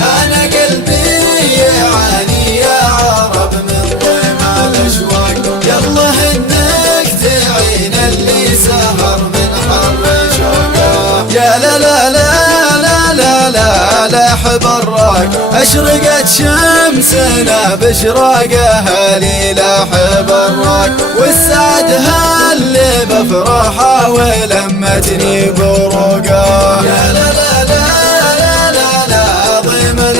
أنا قلبي يعاني يا عرب من ضيم الأشواق، يلا إنك تعين اللي سهر من حر شوقه. يا لا لا لا لا لا لا لا براك أشرقت شمسنا بشراقها لي لاح براك، والسعد هاللي بفرحه ولمتني بروقه. يا لا لا لا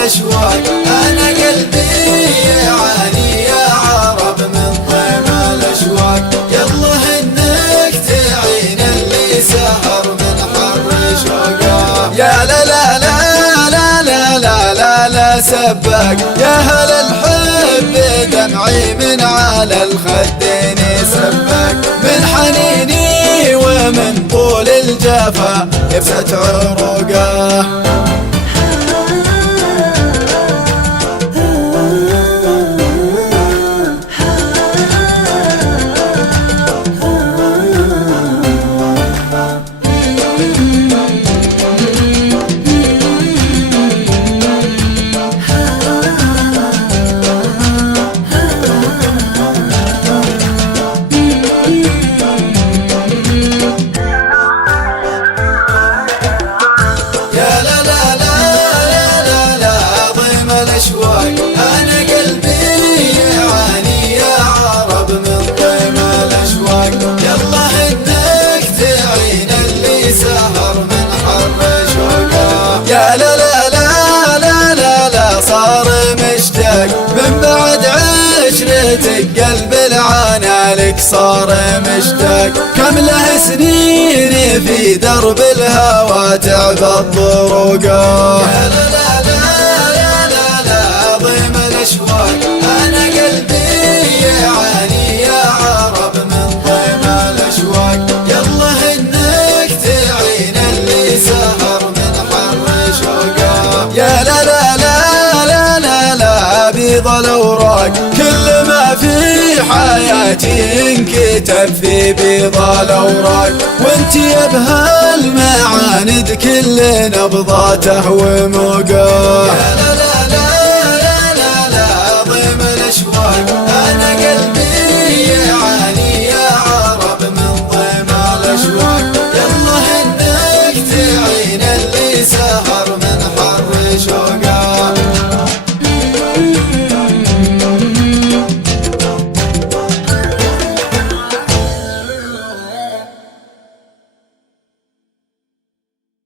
الأشواق أنا قلبي يعاني يا عرب من ضيم الأشواق، يلا إنك تعين اللي سهر من حر شوقه. يا لا لا لا لا لا لا لا لا سباق يا هل الحب دمعي من على الخدين سباق، من حنيني ومن طول الجفا يبست عروقه. أنا قلبي يعاني يا عرب من ضيم الأشواق، يلا إنك تعين اللي سهر من حر شوقه. يا لا لا لا لا لا لا صار مشتاق من بعد عشرتك، قلب العانى لك صار مشتاق، كم له سنين في درب الهوى تعبت طرقه. يا لا لا أنا قلبي يعاني يا عرب من ضيم الأشواق، يلا إنك تعين اللي سهر من حر شوقه. يا لا لا لا لا لا لا بيض الأوراق كل ما في حياتي انكتب في بيض الأوراق، وانت يا بهالمعاند كل نبضاته وموقه. يا لا لا